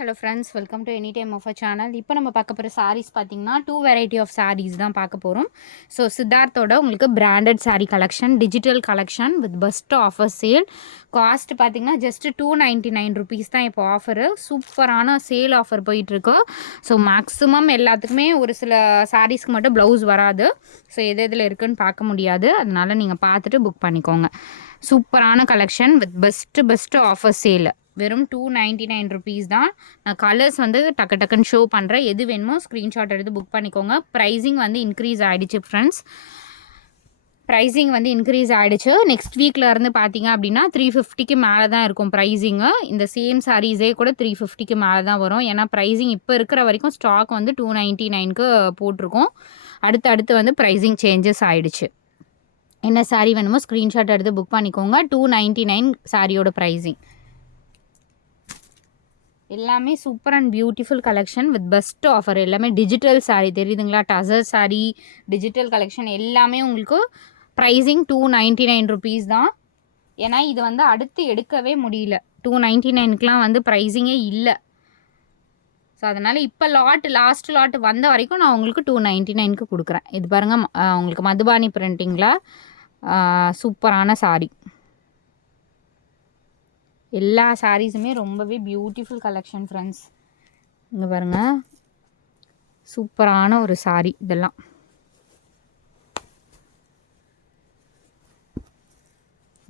Hello friends, welcome to any time offer channel. இப்போ நம்ம பார்க்க போகிற சாரீஸ் பார்த்தீங்கன்னா 2 வெரைட்டி ஆஃப் சாரீஸ் தான் பார்க்க போகிறோம். ஸோ சித்தார்த்தோட உங்களுக்கு branded sari collection, digital collection with best offer sale. Cost பார்த்தீங்கன்னா ஜஸ்ட் 299 ருபீஸ் தான் இப்போ ஆஃபரு. சூப்பரான சேல் ஆஃபர் போயிட்டுருக்கு. ஸோ மேக்ஸிமம் எல்லாத்துக்குமே ஒரு சில சாரீஸ்க்கு மட்டும் ப்ளவுஸ் வராது. ஸோ எது எதில் இருக்குதுன்னு பார்க்க முடியாது. அதனால் நீங்கள் பார்த்துட்டு புக் பண்ணிக்கோங்க. சூப்பரான collection with best offer sale. வெறும் 299 ருபீஸ் தான். நான் கலர்ஸ் வந்து டக்குன்னு ஷோ பண்ணுறேன். எது வேணுமோ ஸ்க்ரீன்ஷாட் எடுத்து புக் பண்ணிக்கோங்க. ப்ரைஸிங் வந்து இன்க்ரீஸ் ஆகிடுச்சு ஃப்ரெண்ட்ஸ். ப்ரைஸிங் வந்து இன்க்ரீஸ் ஆகிடுச்சு. நெக்ஸ்ட் வீக்கில் இருந்து பார்த்தீங்க அப்படின்னா 350க்கு மேலே தான் இருக்கும் ப்ரைஸிங்கு. இந்த சேம் சாரீஸே கூட 350க்கு மேலே தான் வரும். ஏன்னா ப்ரைஸிங் இப்போ இருக்கிற வரைக்கும் ஸ்டாக் வந்து 299க்கு போட்டிருக்கோம். அடுத்து வந்து ப்ரைஸிங் சேஞ்சஸ் ஆகிடுச்சு. என்ன சாரீ வேணுமோ ஸ்க்ரீன்ஷாட் எடுத்து புக் பண்ணிக்கோங்க. 299 சாரியோட ப்ரைஸிங். எல்லாமே super and beautiful collection with best offer. எல்லாமே டிஜிட்டல் சாரீ தெரியுதுங்களா? டசர் சாரீ, டிஜிட்டல் கலெக்ஷன் எல்லாமே உங்களுக்கு ப்ரைஸிங் 299 ருபீஸ் தான். ஏன்னா இது வந்து அடுத்து எடுக்கவே முடியல. 299க்குலாம் வந்து ப்ரைஸிங்கே இல்லை. ஸோ அதனால் இப்போ லாஸ்ட் லாட் வந்த வரைக்கும் நான் உங்களுக்கு 299க்கு கொடுக்குறேன். இது பாருங்கள், உங்களுக்கு மதுபானி பிரிண்டிங்கில் சூப்பரான சாரீ. எல்லா சாரீஸுமே ரொம்பவே பியூட்டிஃபுல் கலெக்ஷன் ஃப்ரெண்ட்ஸ். இங்கே பாருங்கள், சூப்பரான ஒரு சாரீ. இதெல்லாம்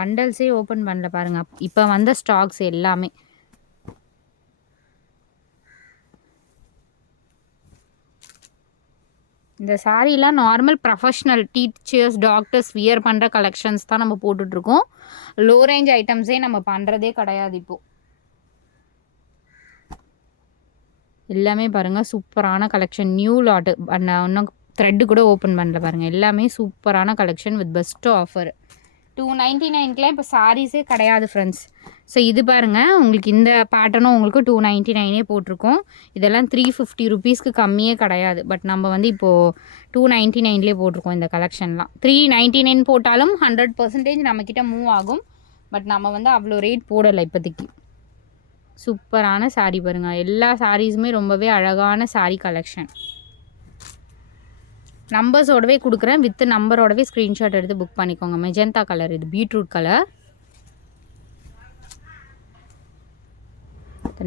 பண்டல்ஸே ஓப்பன் பண்ணல பாருங்கள். இப்போ வந்த ஸ்டாக்ஸ் எல்லாமே. இந்த சாரீலாம் normal professional teachers, doctors wear பண்ணுற கலெக்ஷன்ஸ் தான் நம்ம போட்டுட்ருக்கோம். லோ ரேஞ்ச் ஐட்டம்ஸே நம்ம பண்ணுறதே கிடையாது இப்போது. எல்லாமே பாருங்கள் சூப்பரான கலெக்ஷன். New lot. இன்னும் த்ரெட்டு கூட ஓப்பன் பண்ணல பாருங்கள். எல்லாமே சூப்பரான கலெக்ஷன் வித் பெஸ்ட் ஆஃபர். 299க்குலாம் இப்போ சாரீஸே கிடையாது ஃப்ரெண்ட்ஸ். ஸோ இது பாருங்கள், உங்களுக்கு இந்த பேட்டர்னும் உங்களுக்கு 299 போட்டிருக்கோம். இதெல்லாம் 350 ருபீஸ்க்கு கம்மியே கிடையாது. பட் நம்ம வந்து இப்போது 299 போட்டிருக்கோம். இந்த கலெக்ஷன்லாம் 399 போட்டாலும் 100% நம்மக்கிட்ட மூவ் ஆகும். பட் நம்ம வந்து அவ்வளோ ரேட் போடலை இப்போதைக்கு. சூப்பரான சாரீ பாருங்கள். எல்லா சாரீஸுமே ரொம்பவே அழகான சாரீ கலெக்ஷன். நம்பர்ஸோடவே கொடுக்குறேன். வித் நம்பரோடவே ஸ்க்ரீன்ஷாட் எடுத்து புக் பண்ணிக்கோங்க. மெஜந்தா கலர், இது பீட்ரூட் கலர்.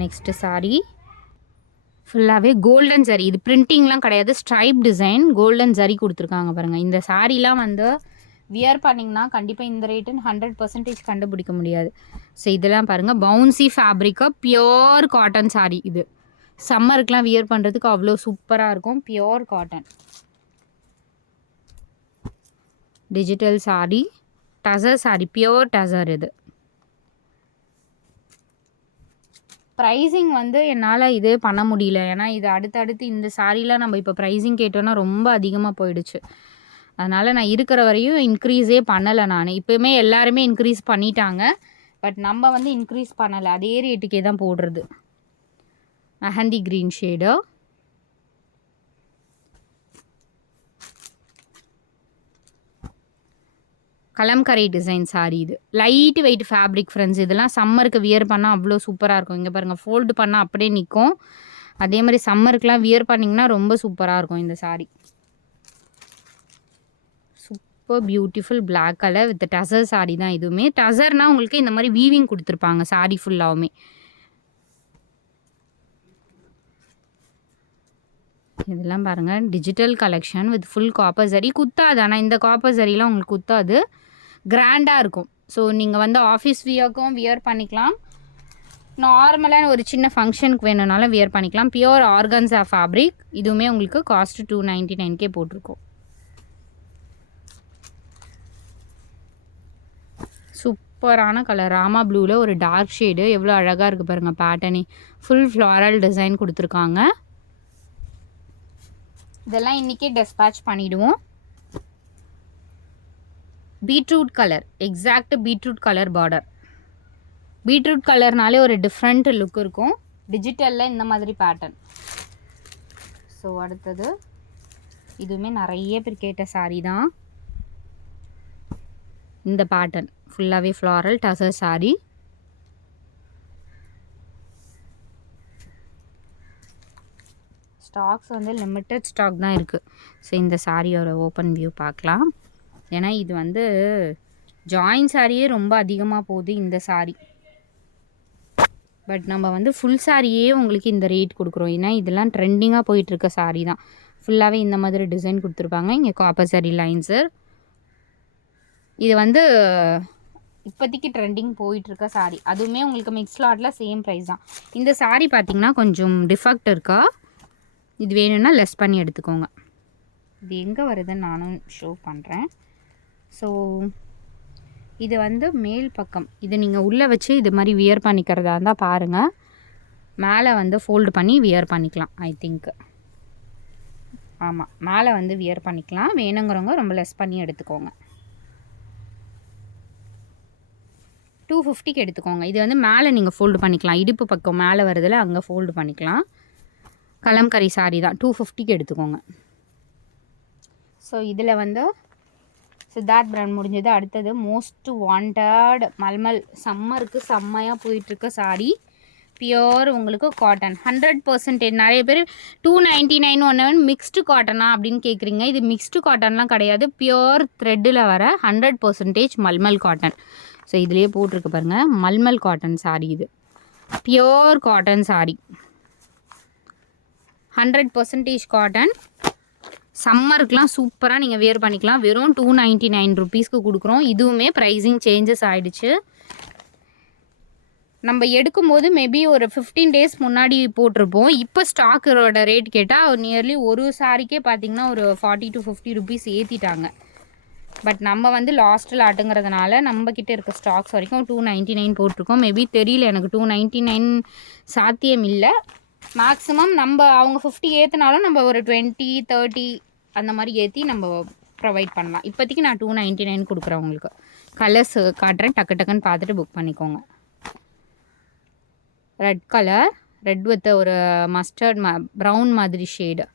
நெக்ஸ்ட்டு சாரீ ஃபுல்லாகவே கோல்டன் ஜரி. இது பிரிண்டிங்லாம் கிடையாது, ஸ்ட்ரைப் டிசைன். கோல்டன் ஜரி கொடுத்துருக்காங்க பாருங்கள். இந்த சாரீலாம் வந்து வியர் பண்ணிங்கன்னா கண்டிப்பாக இந்த ரேட்டுன்னு 100% கண்டுபிடிக்க முடியாது. ஸோ இதெல்லாம் பாருங்கள், பவுன்சி ஃபேப்ரிக்காக பியோர் காட்டன் சாரீ. இது சம்மருக்குலாம் வியர் பண்ணுறதுக்கு அவ்வளோ சூப்பராக இருக்கும். Pure cotton digital sari, tussar sari, pure tussar. இது ப்ரைஸிங் வந்து என்னால் இதே பண்ண முடியல. ஏன்னா இது அடுத்தடுத்து இந்த சாரீலாம் நம்ம இப்போ ப்ரைஸிங் கேட்டோன்னா ரொம்ப அதிகமாக போயிடுச்சு. அதனால் நான் இருக்கிற வரையும் இன்க்ரீஸே பண்ணலை. நான் இப்போயுமே எல்லாருமே இன்க்ரீஸ் பண்ணிட்டாங்க. பட் நம்ம வந்து இன்க்ரீஸ் பண்ணலை, அதே ரேட்டுக்கே தான் போடுறது. Mehndi green shade. Kalamkari design sari. இது லைட் வெயிட் ஃபேப்ரிக் ஃப்ரெண்ட்ஸ். இதெல்லாம் சம்மருக்கு வியர் பண்ணால் அவ்வளோ சூப்பராக இருக்கும். இங்கே பாருங்கள், ஃபோல்டு பண்ணால் அப்படியே நிற்கும். அதே மாதிரி சம்மருக்குலாம் வியர் பண்ணிங்கன்னா ரொம்ப சூப்பராக இருக்கும் இந்த sari. Super beautiful black colour with tussar sari தான் இதுவுமே. டசர்னால் உங்களுக்கு இந்த மாதிரி வீவிங் கொடுத்துருப்பாங்க சாரீ ஃபுல்லாகவுமே. இதெல்லாம் பாருங்கள், digital collection with full copper சரி. குத்தாது, ஆனால் இந்த காப்பர் சரிலாம் உங்களுக்கு குத்தாது, கிராண்டாக இருக்கும். ஸோ நீங்கள் வந்து ஆஃபீஸ் வியர்க்கும் வியர் பண்ணிக்கலாம். நார்மலான ஒரு சின்ன ஃபங்க்ஷனுக்கு வேணுனாலும் வியர் பண்ணிக்கலாம். Pure organza fabric. இதுவுமே உங்களுக்கு காஸ்ட் 299 போட்டிருக்கோம். சூப்பரான கலர், ராமா ப்ளூவில் ஒரு டார்க் ஷேடு. எவ்வளோ அழகாக இருக்குது பாருங்கள் பேட்டர்னே. ஃபுல் ஃப்ளாரல் டிசைன் கொடுத்துருக்காங்க. இதெல்லாம் இன்றைக்கே டெஸ்பேட்ச் பண்ணிவிடுவோம். Beetroot colour, exact beetroot colour border. பீட்ரூட் கலர்னாலே ஒரு டிஃப்ரெண்ட் லுக் இருக்கும். டிஜிட்டலில் இந்த மாதிரி பேட்டர்ன். ஸோ அடுத்தது இதுவுமே நிறைய பேர் கேட்ட சாரீ தான். இந்த பேட்டர்ன் ஃபுல்லாகவே ஃப்ளாரல் டசர் சாரீ. ஸ்டாக்ஸ் வந்து லிமிட்டட் ஸ்டாக் தான் இருக்குது. ஸோ இந்த சாரியோட ஓப்பன் வியூ பார்க்கலாம். ஏன்னா இது வந்து ஜாயின் சாரியே ரொம்ப அதிகமாக போகுது இந்த சாரி. பட் நம்ம வந்து ஃபுல் சாரியே உங்களுக்கு இந்த ரேட் கொடுக்குறோம். ஏன்னா இதெல்லாம் ட்ரெண்டிங்காக போயிட்டுருக்க சாரி தான். ஃபுல்லாகவே இந்த மாதிரி டிசைன் கொடுத்துருப்பாங்க. இங்கே காப்பர் சாரி லைன்ஸு. இது வந்து இப்போதைக்கு ட்ரெண்டிங் போயிட்டுருக்க சாரி. அதுவுமே உங்களுக்கு மிக்ஸ் லாட்டில் சேம் ப்ரைஸ் தான். இந்த சாரி பார்த்திங்கன்னா கொஞ்சம் டிஃபெக்ட் இருக்கா. இது வேணும்னா லெஸ் பண்ணி எடுத்துக்கோங்க. இது எங்கே வருதுன்னு நானும் ஷோ பண்ணுறேன். ஸோ இது வந்து மேல் பக்கம். இது நீங்கள் உள்ளே வச்சு இது மாதிரி வியர் பண்ணிக்கிறதா இருந்தால் பாருங்கள். மேலே வந்து ஃபோல்டு பண்ணி வியர் பண்ணிக்கலாம். ஐ திங்க் ஆமாம், மேலே வந்து வியர் பண்ணிக்கலாம். வேணுங்கிறவங்க ரொம்ப லெஸ் பண்ணி எடுத்துக்கோங்க. 250க்கு எடுத்துக்கோங்க. இது வந்து மேலே நீங்கள் ஃபோல்டு பண்ணிக்கலாம். இடுப்பு பக்கம் மேலே வருதில் அங்கே ஃபோல்டு பண்ணிக்கலாம். கலம்கரி சாரி தான். 250க்கு எடுத்துக்கோங்க. ஸோ இதில் வந்து சித்தார்த் பிராண்ட் முடிஞ்சது. அடுத்தது மோஸ்ட் வாண்டட் மல்மல். சம்மருக்கு செம்மையாக போயிட்டுருக்க சாரி. பியோர் உங்களுக்கு காட்டன் 100%. நிறைய பேர் 299 ஒன்று மிக்ஸ்டு காட்டனா அப்படின்னு கேட்குறீங்க. இது மிக்ஸ்டு காட்டன்லாம் கிடையாது. பியோர் த்ரெட்டில் வர 100% மல்மல் காட்டன். ஸோ இதுலேயே போட்டிருக்கு பாருங்கள், மல்மல் காட்டன் சாரி. இது பியோர் காட்டன் சாரி, 100% காட்டன். சம்மருக்குலாம் சூப்பராக நீங்கள் வேர் பண்ணிக்கலாம். வெறும் 299 ருபீஸ்க்கு கொடுக்குறோம். இதுவுமே ப்ரைஸிங் சேஞ்சஸ் ஆகிடுச்சு. நம்ம எடுக்கும்போது மேபி ஒரு 15 டேஸ் முன்னாடி போட்டிருப்போம். இப்போ ஸ்டாக்கரோட ரேட் கேட்டால் நியர்லி ஒரு சாரிக்கே பார்த்திங்கன்னா ஒரு 40 to 50 ருபீஸ் ஏற்றிட்டாங்க. பட் நம்ம வந்து லாஸ்ட்டில் ஆட்டுங்கிறதுனால நம்மக்கிட்ட இருக்க ஸ்டாக்ஸ் வரைக்கும் 299 போட்டிருக்கோம். மேபி தெரியல எனக்கு, 299 சாத்தியம் இல்லை. மேக்ஸிமம் நம்ம அவங்க 50 ஏற்றினாலும் நம்ம ஒரு 20 30 அந்த மாதிரி ஏற்றி நம்ம ப்ரொவைட் பண்ணலாம். இப்போதைக்கு நான் 299 கொடுக்குறேன் உங்களுக்கு. கலர்ஸ் காட்டுறேன், டக்கு டக்குன்னு பார்த்துட்டு புக் பண்ணிக்கோங்க. ரெட் கலர், ரெட் வித் ஒரு மஸ்டர்ட் ப்ரௌன் மாதிரி ஷேடு.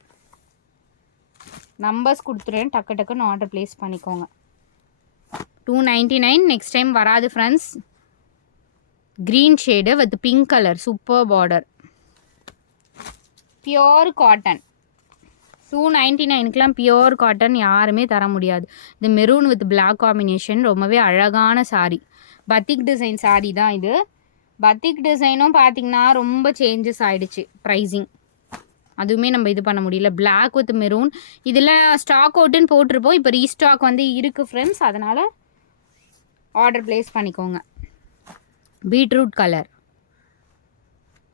நம்பர்ஸ் கொடுத்துருவேன், டக்கு டக்குன்னு ஆர்டர் ப்ளேஸ் பண்ணிக்கோங்க. 299 நெக்ஸ்ட் டைம் வராது friends. Green shade with pink colour, super border, pure cotton. 299க்குலாம் பியோர் காட்டன் யாருமே தர முடியாது. இது மெரூன் வித் பிளாக் காம்பினேஷன், ரொம்பவே அழகான சாரி. பத்திக் டிசைன் சாரி தான் இது. பத்திக் டிசைனும் பார்த்திங்கன்னா ரொம்ப சேஞ்சஸ் ஆகிடுச்சு ப்ரைஸிங். அதுவுமே நம்ம இது பண்ண முடியல. பிளாக் வித் மெரூன், இதில் ஸ்டாக் அவுட்டுன்னு போட்டிருப்போம். இப்போ ரீஸ்டாக் வந்து இருக்குது ஃப்ரெண்ட்ஸ், அதனால் ஆர்டர் ப்ளேஸ் பண்ணிக்கோங்க. பீட்ரூட் கலர்,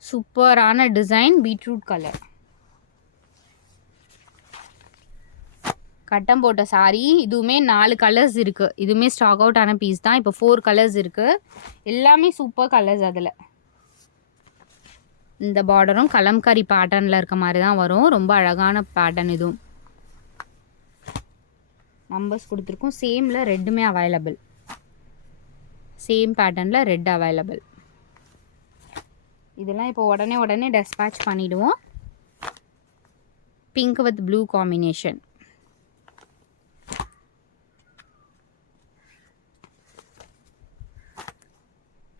சூப்பரான டிசைன். பீட்ரூட் கலர் கட்டம் போட்ட சாரி. இதுவுமே 4 கலர்ஸ் இருக்குது. இதுவுமே ஸ்டாக் அவுட் ஆன பீஸ் தான். இப்போ 4 கலர்ஸ் இருக்குது. எல்லாமே சூப்பர் கலர்ஸ். அதில் இந்த பார்டரும் கலம்கரி பேட்டர்னில் இருக்க மாதிரி தான் வரும். ரொம்ப அழகான பேட்டர்ன். இதுவும் நம்பர்ஸ் கொடுத்துருக்கோம். சேமில் ரெட்டுமே அவைலபிள். சேம் பேட்டர்னில் ரெட் அவைலபிள். இதெல்லாம் இப்போ உடனே டெஸ்பேட்ச் பண்ணிவிடுவோம். Pink with blue combination.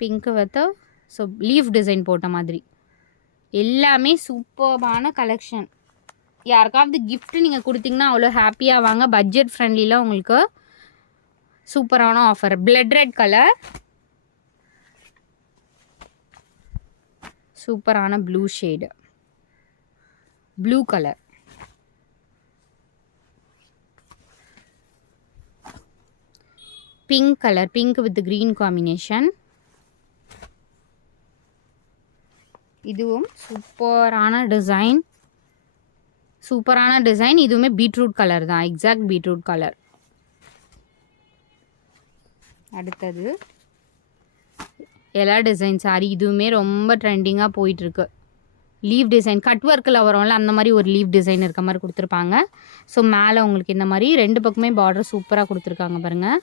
Pink with so leaf design போட்ட மாதிரி. எல்லாமே சூப்பர்பான கலெக்ஷன். யாருக்காவது கிஃப்ட் நீங்கள் கொடுத்தீங்கன்னா அவ்வளோ ஹாப்பியாக வாங்க. பட்ஜெட் ஃப்ரெண்ட்லியில் உங்களுக்கு சூப்பரான ஆஃபர். பிளட் ரெட் கலர், சூப்பரான blue shade, blue colour, pink colour, pink with green combination. இதுவும் சூப்பரான டிசைன், சூப்பரான டிசைன். இதுவுமே பீட்ரூட் கலர் தான், எக்ஸாக்ட் பீட்ரூட் கலர். அடுத்தது எல்லா டிசைன் சாரி. இதுவுமே ரொம்ப ட்ரெண்டிங்காக போயிட்டுருக்கு. லீவ் டிசைன், கட் ஒர்க்கில் வரும்ல அந்த மாதிரி ஒரு லீவ் டிசைன் இருக்க மாதிரி கொடுத்துருப்பாங்க. ஸோ மேலே உங்களுக்கு இந்த மாதிரி 2 பக்கமே பார்டர் சூப்பராக கொடுத்துருக்காங்க பாருங்கள்.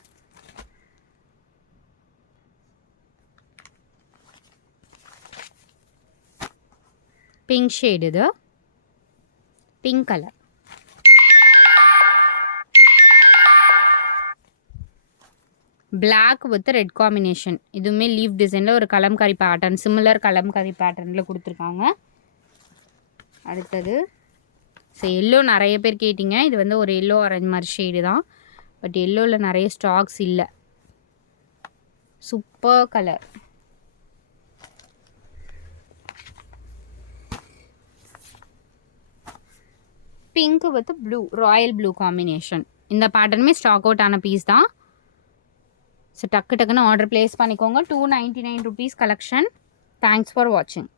பிங்க் ஷேடு, இது pink colour. Black with red combination. இதுவுமே லீவ் டிசைனில் ஒரு கலம்கரி பேட்டர்ன், சிமிலர் கலம்கரி பேட்டர்னில் கொடுத்துருக்காங்க. அடுத்தது ஸோ எல்லோ நிறைய பேர் கேட்டிங்க. இது வந்து ஒரு எல்லோ ஆரஞ்சு மாதிரி ஷேடு தான். பட் எல்லோவில் நிறைய ஸ்டாக்ஸ் இல்லை. Super colour. Pink with blue, Royal blue combination. இந்த பேட்டர்னுமே ஸ்டாக் அவுட் ஆன பீஸ் தான். ஸோ டக்குன்னு ஆர்டர் ப்ளேஸ் பண்ணிக்கோங்க. 299 rupees கலெக்ஷன். தேங்க்ஸ் ஃபார் வாட்சிங்.